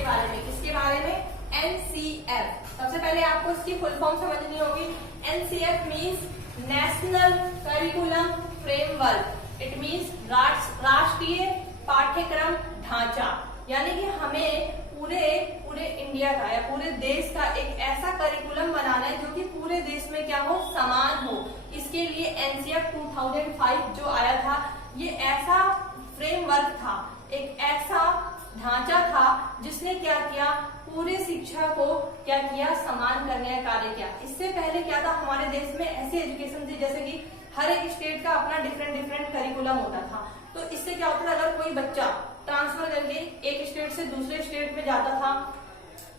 के बारे में। किसके बारे में? एनसीएफ। सबसे पहले आपको इसकी फुल फॉर्म समझनी होगी। NCF means national curriculum framework. It means राष्ट्रीय पाठ्यक्रम ढांचा, यानी कि हमें पूरे इंडिया का या पूरे देश का एक ऐसा करिकुलम बनाना है जो कि पूरे देश में क्या हो, समान हो। इसके लिए एनसीएफ 2005 जो आया था, ये ऐसा फ्रेमवर्क था, एक ऐसा ढांचा था जिसने क्या किया, पूरे शिक्षा को क्या किया, समान करने का कार्य किया। इससे पहले क्या था, हमारे देश में ऐसी एजुकेशन थी जैसे कि हर एक स्टेट का अपना डिफरेंट करिकुलम होता था। तो इससे क्या होता था, अगर कोई बच्चा ट्रांसफर करके एक स्टेट से दूसरे स्टेट में जाता था,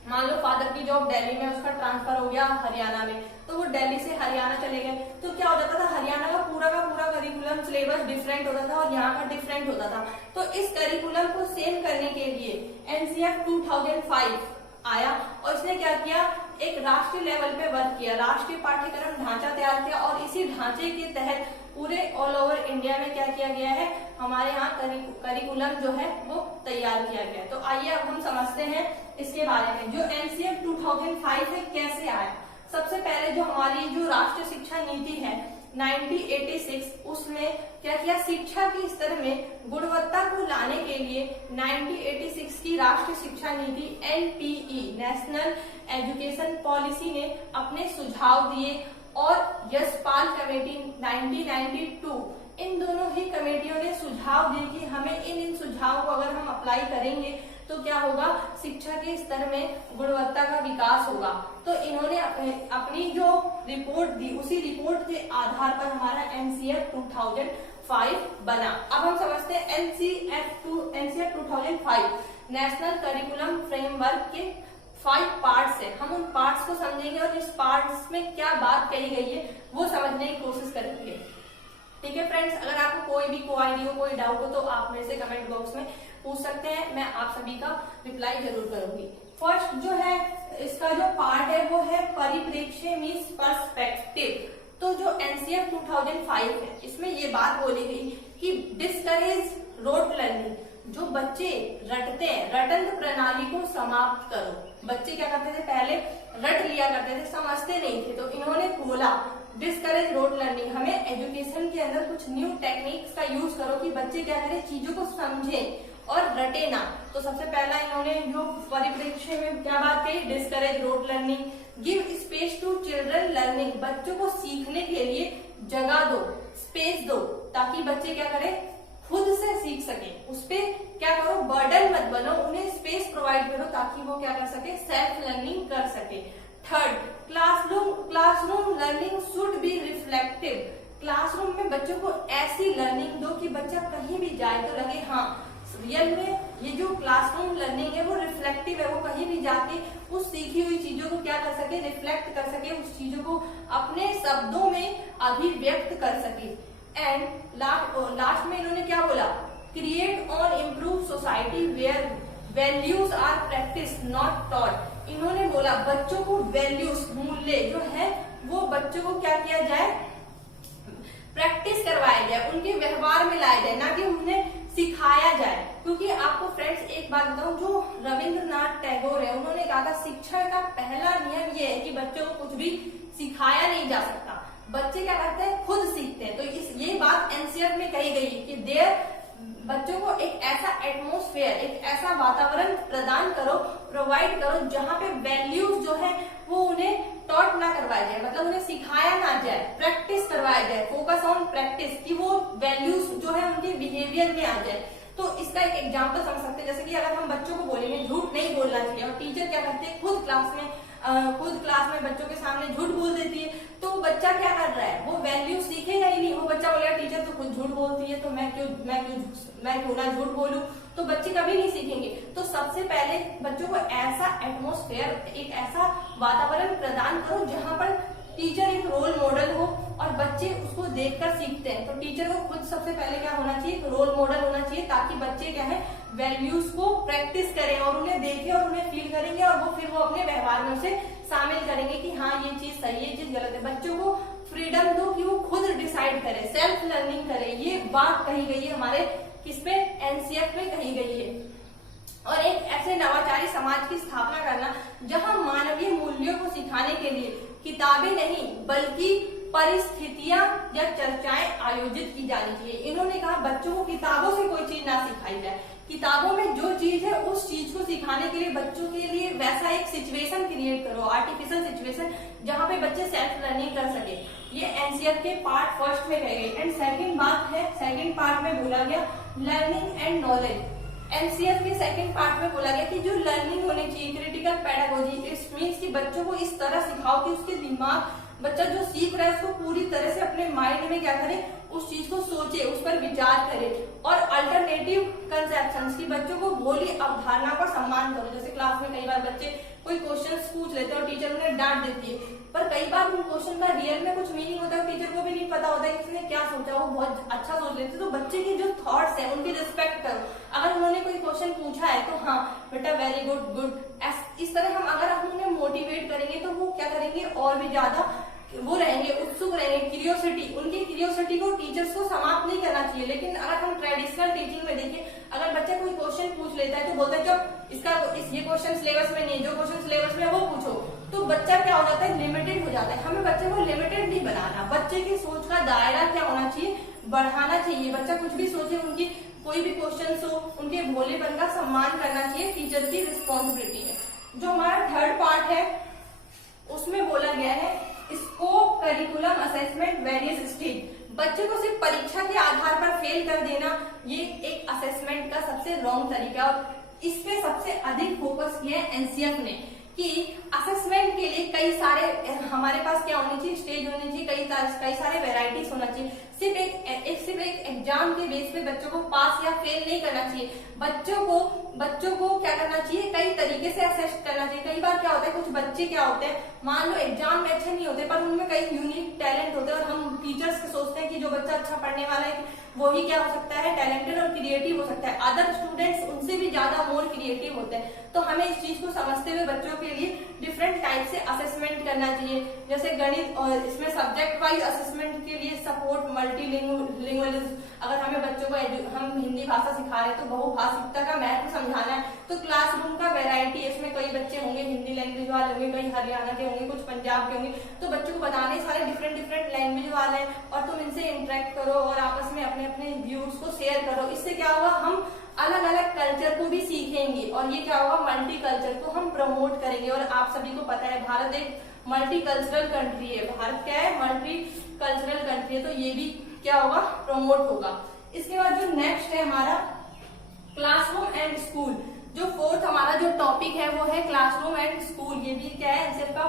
मान लो फादर की जॉब दिल्ली में, उसका ट्रांसफर हो गया हरियाणा में, तो वो दिल्ली से हरियाणा चले गए, तो क्या हो जाता था, हरियाणा का पूरा करिकुलम सिलेबस डिफरेंट होता था और यहाँ का डिफरेंट होता था। तो इस करिकुलम को सेम करने के लिए एनसीएफ 2005 आया और इसने क्या किया, एक राष्ट्रीय लेवल पे वर्क किया, राष्ट्रीय पाठ्यक्रम ढांचा तैयार किया और इसी ढांचे के तहत पूरे ऑल ओवर इंडिया में क्या किया गया है, हमारे यहाँ करिकुलम जो है वो तैयार किया गया है। तो आइए अब हम समझते हैं इसके बारे में। जो एनसीएफ 2005 है कैसे आया? सबसे पहले जो हमारी जो राष्ट्रीय शिक्षा नीति है 1986, उसने क्या किया, शिक्षा के स्तर में गुणवत्ता को लाने के लिए 1986 की राष्ट्रीय शिक्षा नीति एनपीई नेशनल एजुकेशन पॉलिसी ने अपने सुझाव दिए और यशपाल कमेटी 1992, इन दोनों ही कमेटियों ने सुझाव दिए कि हमें इन सुझावों को अगर हम अप्लाई करेंगे तो क्या होगा, शिक्षा के स्तर में गुणवत्ता का विकास होगा। तो इन्होंने अपनी जो रिपोर्ट दी, उसी रिपोर्ट के आधार पर हमारा एनसीएफ 2005 बना। अब हम समझते हैं एनसीएफ 2005 नेशनल करिकुलम फ्रेमवर्क के 5 पार्ट्स है। हम उन पार्ट्स को समझेंगे और इस पार्ट्स में क्या बात कही गई है वो समझने की कोशिश करेंगे। ठीक है फ्रेंड्स, अगर आपको कोई भी क्वेरी हो, कोई डाउट हो तो आप मेरे से कमेंट बॉक्स में पूछ सकते हैं, मैं आप सभी का रिप्लाई जरूर करूंगी। फर्स्ट जो है इसका जो पार्ट है वो है परिप्रेक्ष्य मीन्स पर्सपेक्टिव। तो जो एनसीएफ 2005 है इसमें ये बात बोली गई कि डिस्करेज रोट लर्निंग, जो बच्चे रटते हैं, रटन प्रणाली को समाप्त करो। बच्चे क्या करते थे, पहले रट लिया करते थे, समझते नहीं थे, तो इन्होंने बोला डिस्करेज रोट लर्निंग, हमें एजुकेशन के अंदर कुछ न्यू टेक्निक्स का यूज करो कि बच्चे क्या करें, चीजों को समझें और रटे ना। तो सबसे पहला इन्होंने जो परिप्रेक्ष्य में क्या बात कही, discourage rote learning, give space to children learning, बच्चों को सीखने के लिए जगह दो, स्पेस दो, ताकि बच्चे क्या करें, खुद से सीख सके। उस पे क्या करो, बर्डन मत बनो, उन्हें स्पेस प्रोवाइड करो ताकि वो क्या कर सके, सेल्फ लर्निंग कर सके। Third, classroom learning should be reflective, classroom में बच्चों को ऐसी लर्निंग दो कि बच्चा कहीं भी जाए तो लगे हाँ रियल में ये जो क्लासरूम लर्निंग है वो रिफ्लेक्टिव है, वो कहीं भी जाके उस सीखी हुई चीजों को क्या कर सके, रिफ्लेक्ट कर सके, उस चीजों को अपने शब्दों में अभिव्यक्त कर सके। एंड लास्ट में इन्होंने क्या बोला, क्रिएट और improve society where values are practice not taught. इन्होंने बोला बच्चों को वैल्यूज, मूल्य जो है वो बच्चों को क्या किया जाए, प्रैक्टिस करवाया जाए, उनके व्यवहार में लाया जाए, ना कि उन्हें सिखाया जाए। क्योंकि आपको फ्रेंड्स एक बात बताऊं, जो रविंद्रनाथ टैगोर है उन्होंने कहा था शिक्षा का पहला नियम ये है कि बच्चों को कुछ भी सिखाया नहीं जा सकता, बच्चे क्या करते हैं, खुद सीखते हैं। तो ये बात एनसीएफ में कही गई कि बच्चों को एक ऐसा एटमोस्फेयर, एक ऐसा वातावरण प्रदान करो, प्रोवाइड करो जहाँ पे वैल्यूज जो है वो उन्हें टॉट ना करवाया जाए, मतलब उन्हें सिखाया ना जाए, प्रैक्टिस करवाया जाए, फोकस ऑन प्रैक्टिस, कि वो वैल्यूज जो है उनके बिहेवियर में आ जाए। तो इसका एक एग्जाम्पल समझ सकते हैं, जैसे कि अगर हम बच्चों को बोलेंगे झूठ नहीं बोलना चाहिए और टीचर क्या करते हैं, खुद क्लास में बच्चों के सामने झूठ बोल देती है, तो बच्चा क्या कर रहा है, वो वैल्यू सीखेगा ही नहीं। वो बच्चा बोलेगा टीचर तो खुद झूठ बोलती है तो मैं क्यों ना झूठ बोलूं, तो बच्चे कभी नहीं सीखेंगे। तो सबसे पहले बच्चों को ऐसा एटमॉस्फेयर, एक ऐसा वातावरण प्रदान करो जहां पर टीचर एक रोल मॉडल हो और बच्चे उसको देखकर सीखते हैं। तो टीचर को खुद सबसे पहले क्या होना चाहिए, एक रोल मॉडल होना चाहिए, ताकि बच्चे क्या है, वैल्यूज को प्रैक्टिस करें और उन्हें देखें और उन्हें फील करेंगे और वो फिर वो अपने व्यवहार में उसे शामिल करेंगे कि हाँ ये चीज सही है, ये चीज गलत है। बच्चों को फ्रीडम दो कि वो खुद डिसाइड करे, सेल्फ लर्निंग करे। ये बात कही गई है हमारे किस पे, एनसीएफ में कही गई है। और एक ऐसे नवाचारी समाज की स्थापना करना जहां मानवीय मूल्यों को सिखाने के लिए किताबें नहीं बल्कि परिस्थितियां या चर्चाएं आयोजित की जानी चाहिए। इन्होंने कहा बच्चों को किताबों से कोई चीज ना सिखाई जाए, किताबों में जो चीज है उस चीज को सिखाने के लिए बच्चों के लिए वैसा एक सिचुएशन क्रिएट करो, आर्टिफिशियल सिचुएशन, जहां पे बच्चे सेल्फ लर्निंग कर सके। ये एनसीईआरटी के पार्ट फर्स्ट में कही गई। एंड सेकंड बात है, सेकंड पार्ट में बोला गया लर्निंग एंड नॉलेज। एनसीईआरटी के सेकंड पार्ट में बोला गया कि जो लर्निंग होनी चाहिए, क्रिटिकल पेडागोजी, इट मींस कि बच्चों को इस तरह सिखाओ कि उसके दिमाग, बच्चा जो सीख रहा है उसको पूरी तरह से अपने माइंड में क्या करे, उस चीज को सोचे, उस पर विचार करे। और अल्टरनेटिव कंसेप्शंस की बच्चों को बोली अवधारणा का सम्मान करो। जैसे क्लास में कई बार बच्चे कोई क्वेश्चंस पूछ लेते हैं और टीचर उन्हें डांट देती है, पर कई बार उन क्वेश्चन का रियल में कुछ मीनिंग होता है, टीचर को भी नहीं पता होता है कि इसने क्या सोचा, वो बहुत अच्छा सोच लेते। तो बच्चे के जो थॉट्स है उनकी रिस्पेक्ट करो। अगर उन्होंने कोई क्वेश्चन पूछा है तो हाँ बेटा वेरी गुड, गुड, इस तरह हम अगर हम उन्हें मोटिवेट करेंगे तो वो क्या करेंगे, और भी ज्यादा वो रहेंगे, उत्सुक रहेंगे। क्यूरियोसिटी, उनकी क्यूरियोसिटी को टीचर्स को समाप्त नहीं करना चाहिए। लेकिन अगर हम ट्रेडिशनल टीचिंग में देखिए, अगर बच्चा कोई क्वेश्चन पूछ लेता है तो बोलता है जो इसका ये क्वेश्चन सिलेबस में नहीं, जो क्वेश्चन सिलेबस में है वो पूछो, तो बच्चा क्या हो जाता है, लिमिटेड हो जाता है। हमें बच्चे को लिमिटेड नहीं बनाना, बच्चे की सोच का दायरा क्या होना चाहिए, बढ़ाना चाहिए। बच्चा कुछ भी सोचे, उनकी कोई भी क्वेश्चन हो, उनके भोलेपन का सम्मान करना चाहिए, टीचर की रिस्पॉन्सिबिलिटी है। जो हमारा थर्ड पार्ट है उसमें बोला गया है scope, curriculum, assessment, various stage. बच्चे को सिर्फ परीक्षा के आधार पर फेल कर देना ये एक असेसमेंट का सबसे रॉन्ग तरीका, और इस पे सबसे अधिक फोकस किया है एनसीईआरटी ने कि असेसमेंट के लिए कई सारे हमारे पास क्या होनी चाहिए, स्टेज होनी चाहिए, कई सारे वेराइटीज होना चाहिए। सिर्फ एक एग्जाम के बेस पे बच्चों को पास या फेल नहीं करना चाहिए। बच्चों को क्या करना चाहिए, कई तरीके से असेस करना चाहिए। कई बार क्या होता है, कुछ बच्चे क्या होते हैं, मान लो एग्जाम में अच्छे नहीं होते पर उनमें कई यूनिक टैलेंट होते हैं, और हम टीचर्स सोचते हैं कि जो बच्चा अच्छा पढ़ने वाला है वही क्या हो सकता है, टैलेंटेड और क्रिएटिव हो सकता है। अदर स्टूडेंट्स उनसे भी ज्यादा मोर क्रिएटिव होते हैं। तो हमें इस चीज को समझते हुए बच्चों के लिए डिफरेंट टाइप से असेसमेंट करना चाहिए। जैसे गणित, और इसमें सब्जेक्ट वाइज असेसमेंट के लिए सपोर्ट मल्टीलिंगुअलिज्म। अगर हमें बच्चों को हम हिंदी भाषा सिखा रहे हैं तो बहुभाषिकता का महत्व समझाना है, तो क्लासरूम का वैरायटी, इसमें कई बच्चे होंगे हिंदी लैंग्वेज वाले होंगे, कई हरियाणा के होंगे, कुछ पंजाब के होंगे, तो बच्चों को बताने सारे डिफरेंट लैंग्वेज वाले हैं, और तुम इनसे इंटरेक्ट करो और आपस में अपने व्यूज को शेयर करो। इससे क्या होगा, हम अलग अलग कल्चर को भी सीखेंगे, और ये क्या होगा, मल्टी कल्चर को हम प्रमोट करेंगे। और आप सभी को पता है भारत एक मल्टी कल्चरल कंट्री है, भारत क्या है, मल्टी कल्चरल कंट्री है, तो ये भी क्या होगा, प्रमोट होगा। इसके बाद जो नेक्स्ट है हमारा क्लासरूम एंड स्कूल। जो फोर्थ हमारा जो टॉपिक है वो है क्लासरूम एंड स्कूल। ये भी क्या है, एनसीईआरटी का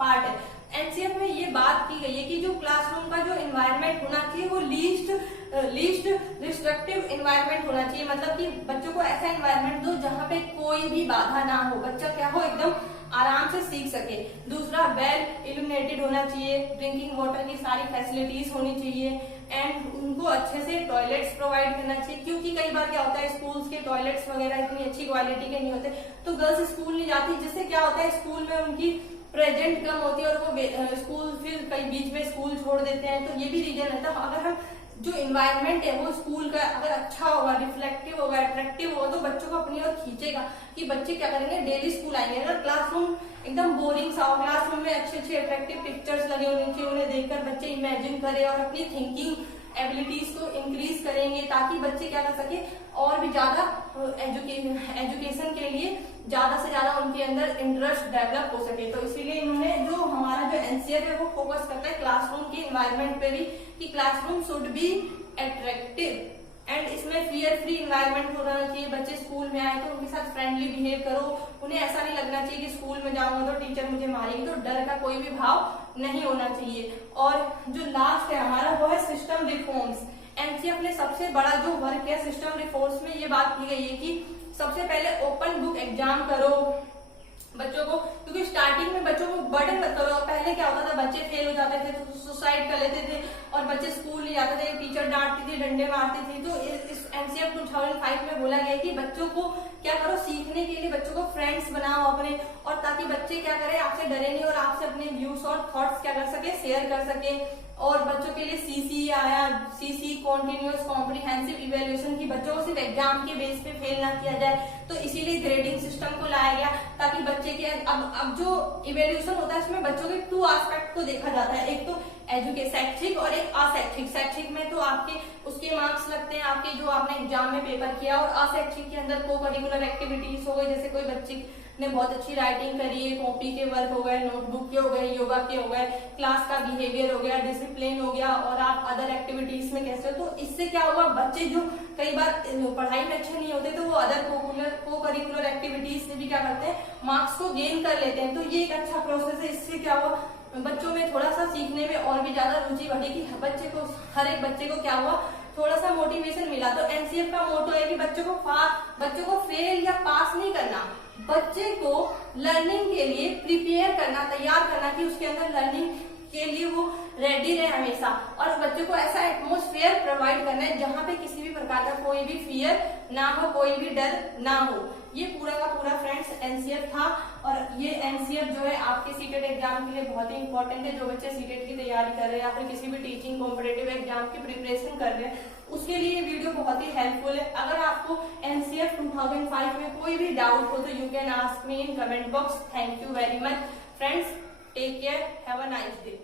पार्ट है। एनसीईआरटी में ये बात की गई है कि जो क्लासरूम का जो एनवायरनमेंट होना चाहिए वो लीस्ट रिस्ट्रिक्टिव एनवायरनमेंट होना चाहिए। मतलब कि बच्चों को ऐसा एनवायरनमेंट दो जहाँ पे कोई भी बाधा ना हो, बच्चा क्या हो, एकदम आराम से सीख सके। दूसरा, वेल इल्यूमिनेटेड होना चाहिए, ड्रिंकिंग वाटर की सारी फैसिलिटीज होनी चाहिए, एंड उनको अच्छे से टॉयलेट्स प्रोवाइड करना चाहिए। क्योंकि कई बार क्या होता है, स्कूल्स के टॉयलेट्स वगैरह इतनी अच्छी क्वालिटी के नहीं होते, तो गर्ल्स स्कूल नहीं जाती, जिससे क्या होता है, स्कूल में उनकी प्रेजेंट कम होती है और वो स्कूल फिर कई बीच में स्कूल छोड़ देते हैं। तो ये भी रीजन रहता है। अगर हम जो इन्वायरमेंट है वो स्कूल का अगर अच्छा होगा, रिफ्लेक्टिव होगा, अट्रैक्टिव होगा, तो बच्चों को अपनी ओर खींचेगा कि बच्चे क्या करेंगे, डेली स्कूल आएंगे। अगर क्लासरूम एकदम बोरिंग सा हो, क्लासरूम में अच्छे अट्रैक्टिव पिक्चर्स लगे होने चाहिए, उन्हें देखकर बच्चे इमेजिन करें और अपनी थिंकिंग एबिलिटीज को इंक्रीज करेंगे, ताकि बच्चे क्या कर सके, और भी ज्यादा एजुकेशन के लिए ज्यादा से ज्यादा उनके अंदर इंटरेस्ट डेवलप हो सके। तो इसीलिए इन्होंने जो हमारा जो एनसीईआरटी है वो फोकस करता है क्लासरूम के एनवायरनमेंट पे भी, कि classroom should be attractive, and इसमें फियर फ्री एनवायरनमेंट होना चाहिए। बच्चे स्कूल में आए तो उनके साथ फ्रेंडली बिहेव करो, उन्हें ऐसा नहीं लगना चाहिए कि स्कूल में जाऊंगा तो टीचर मुझे मारेगी, तो डर का कोई भी भाव नहीं होना चाहिए। और जो लास्ट है हमारा वो है सिस्टम रिफॉर्म्स। एनसीईआरटी ने सबसे बड़ा जो वर्क है सिस्टम रिफॉर्म्स में ये बात की गई है कि सबसे पहले ओपन बुक एग्जाम करो बच्चों को, क्योंकि स्टार्टिंग में बच्चों को बर्डन मत करो। पहले क्या होता था, बच्चे फेल हो जाते थे तो सुसाइड कर लेते थे, और बच्चे स्कूल नहीं जाते थे, टीचर डांटती थी, डंडे मारती थी। तो इस एनसीईआरटी 2005 में बोला गया कि बच्चों को क्या करो, सीखने के लिए बच्चों को फ्रेंड्स बनाओ अपने, और ताकि बच्चे क्या करें, आपसे डरे नहीं और आपसे अपने व्यूज और थॉट्स क्या कर सके, शेयर कर सके। और बच्चों के लिए सीसी आया, सीसी कॉन्टिन्यूअस कॉम्प्रिहेंसिव इवेल्युएशन की बच्चों को सिर्फ एग्जाम के बेस पे फेल ना किया जाए, तो इसीलिए ग्रेडिंग सिस्टम को लाया गया ताकि बच्चे के अब जो इवेल्युएशन होता है इसमें बच्चों के 2 एस्पेक्ट को देखा जाता है, एक तो शैक्षिक और एक अशैक्षिक। शैक्षिक में तो आपके उसके मार्क्स लगते हैं आपके जो आपने एग्जाम में पेपर किया, और अशैक्षिक के अंदर को करिकुलर एक्टिविटीज हो गई, जैसे कोई बच्चे ने बहुत अच्छी राइटिंग करी है, कॉपी के वर्क हो गए, नोटबुक के हो गए, योगा के हो गए, क्लास का बिहेवियर हो गया, डिसिप्लिन हो गया, और आप अदर एक्टिविटीज में कैसे हो। तो इससे क्या हुआ, बच्चे जो कई बार पढ़ाई में अच्छे नहीं होते तो वो अदर को करिकुलर एक्टिविटीज से भी क्या करते हैं, मार्क्स को गेन कर लेते हैं। तो ये एक अच्छा प्रोसेस है। इससे क्या हुआ, बच्चों में थोड़ा सा सीखने में और भी ज्यादा रुचि बढ़ी कि बच्चे को, हर एक बच्चे को क्या हुआ, थोड़ा सा मोटिवेशन मिला। तो एनसीएफ का मोटो है कि बच्चों को फेल या पास नहीं करना, बच्चे को लर्निंग के लिए प्रिपेयर करना, तैयार करना कि उसके अंदर लर्निंग के लिए वो रेडी रहे हमेशा, और बच्चे को ऐसा एटमोस्फेयर प्रोवाइड करना है जहाँ पे किसी भी प्रकार का कोई भी फियर ना हो, कोई भी डर ना हो। ये पूरा का पूरा फ्रेंड्स एनसीएफ था, और ये एनसीएफ जो है आपके सीटेट एग्जाम के लिए बहुत ही इंपॉर्टेंट है। जो बच्चे सीटेट की तैयारी कर रहे हैं या फिर किसी भी टीचिंग कॉम्पिटेटिव एग्जाम की प्रिपरेशन कर रहे हैं, उसके लिए ये वीडियो बहुत ही हेल्पफुल है। अगर आपको एनसीएफ 2005 में कोई भी डाउट हो तो you can ask me in comment box. Thank you very much friends, take care, have a nice day.